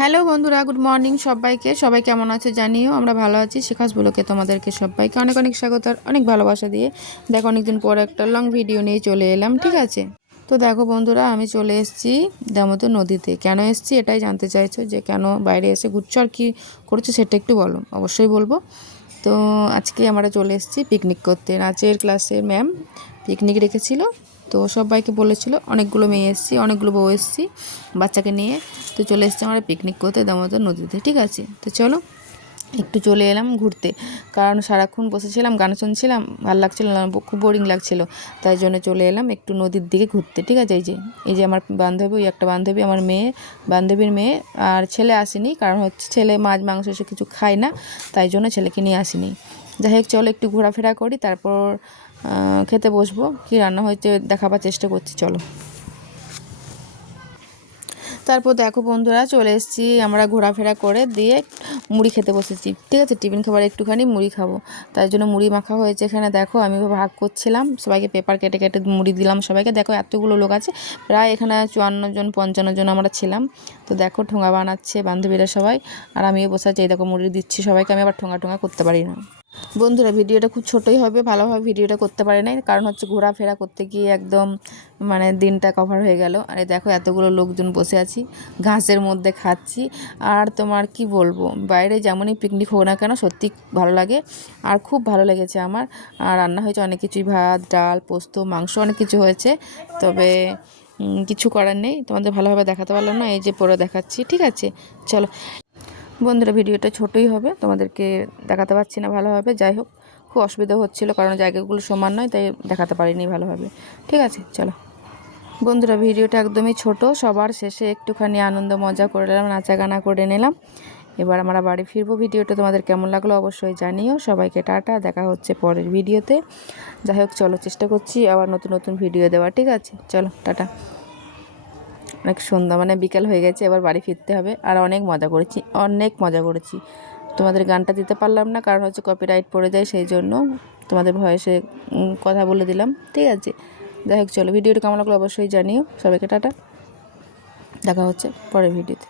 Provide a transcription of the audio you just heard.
Hello বন্ধুরা, good morning সবাইকে। সবাই কেমন আছে জানিও। আমরা ভালো আছি। শিখাস ব্লগে তোমাদেরকে সবাইকে অনেক অনেক স্বাগত আর অনেক ভালোবাসা দিয়ে দেখো অনেকদিন পর একটা লং ভিডিও নিয়ে চলে এলাম, ঠিক আছে? তো দেখো বন্ধুরা, আমি চলে এসেছি দামোদর নদীতে। কেন এসেছি এটাই জানতে চাইছো, যে কেন বাইরে এসে ঘুরছো আর কী করছো সেটা একটু বলো। অবশ্যই বলবো। তো আজকে আমরা চলে এসেছি পিকনিক করতে। নাচের ক্লাসের ম্যাম পিকনিক রেখেছিল, তো সবাইকে বলেছিল। অনেকগুলো মেয়ে এসেছি, অনেকগুলো বউ এসেছি বাচ্চাকে নিয়ে। তো চলে এসেছি আমরা পিকনিক করতে দামোদর নদীতে, ঠিক আছে? তো চলো একটু চলে এলাম ঘুরতে, কারণ সারাক্ষণ বসেছিলাম, গান শুনছিলাম, ভালো লাগছিল না, খুব বোরিং লাগছিল। তাই জন্য চলে এলাম একটু নদীর দিকে ঘুরতে, ঠিক আছে? এই যে আমার বান্ধবী, ওই একটা বান্ধবী, আমার মেয়ে, বান্ধবীর মেয়ে। আর ছেলে আসেনি, কারণ হচ্ছে ছেলে মাছ মাংস এসব কিছু খায় না, তাই জন্য ছেলেকে নিয়ে আসেনি। যাই হোক, চলো একটু ঘোরাফেরা করি, তারপর খেতে বসবো। কি রান্না হয়েছে দেখাবার চেষ্টা করছি, চলো। তারপর দেখো বন্ধুরা, চলে এসেছি আমরা ঘোরাফেরা করে দিয়ে মুড়ি খেতে বসেছি, ঠিক আছে? টিফিন খাবার একটুখানি মুড়ি খাবো, তাই জন্য মুড়ি মাখা হয়েছে এখানে। দেখো আমি ভাগ করছিলাম, সবাইকে পেপার কেটে কেটে মুড়ি দিলাম সবাইকে। দেখো এতগুলো লোক আছে, প্রায় এখানে 54 জন 55 জন আমরা ছিলাম। তো দেখো ঠোঙা বানাচ্ছে বান্ধবীরা সবাই, আর আমিও বসে আছি। এই দেখো মুড়ি দিচ্ছি সবাইকে। আমি আবার ঠোঙা ঠোঙা করতে পারি না বন্ধুরা। ভিডিওটা খুব ছোটোই হবে, ভালোভাবে ভিডিওটা করতে পারি নাই, কারণ হচ্ছে ঘোরাফেরা করতে গিয়ে একদম মানে দিনটা কভার হয়ে গেল। আর দেখো এতগুলো লোকজন বসে আছি, ঘাসের মধ্যে খাচ্ছি। আর তোমার কি বলবো, বাইরে যেমনই পিকনিক হোক না কেন সত্যি ভালো লাগে, আর খুব ভালো লেগেছে আমার। আর রান্না হয়েছে অনেক কিছুই, ভাত ডাল পোস্ত মাংস অনেক কিছু হয়েছে। তবে কিছু করার নেই, তোমাদের ভালোভাবে দেখাতে পারলাম না, এই যে পরে দেখাচ্ছি, ঠিক আছে? চলো বন্ধুরা, ভিডিওটা ছোটোই হবে, তোমাদেরকে দেখাতে পারছি না ভালোভাবে। যাই হোক, খুব অসুবিধা হচ্ছিলো, কারণ জায়গাগুলো সমান নয়, তাই দেখাতে পারিনি ভালোভাবে, ঠিক আছে? চলো বন্ধুরা, ভিডিওটা একদমই ছোট। সবার শেষে একটুখানি আনন্দ মজা করে নিলাম, নাচা গানা করে নিলাম। এবার আমরা বাড়ি ফিরবো। ভিডিওটা তোমাদের কেমন লাগলো অবশ্যই জানিও। সবাইকে টাটা, দেখা হচ্ছে পরের ভিডিওতে। যাই হোক, চলো চেষ্টা করছি আবার নতুন নতুন ভিডিও দেওয়া, ঠিক আছে? চলো টাটা। অনেক সন্ধ্যা মানে বিকেল হয়ে গেছে, এবার বাড়ি ফিরতে হবে। আর অনেক মজা করেছি, অনেক মজা করেছি। তোমাদের গানটা দিতে পারলাম না, কারণ হচ্ছে কপিরাইট পড়ে যায়, সেই জন্য তোমাদের ভয়েসে কথা বলে দিলাম, ঠিক আছে? যাই হোক, চলো ভিডিওটা কেমন লাগলো অবশ্যই জানিও। সবাইকে টাটা, দেখা হচ্ছে পরের ভিডিওতে।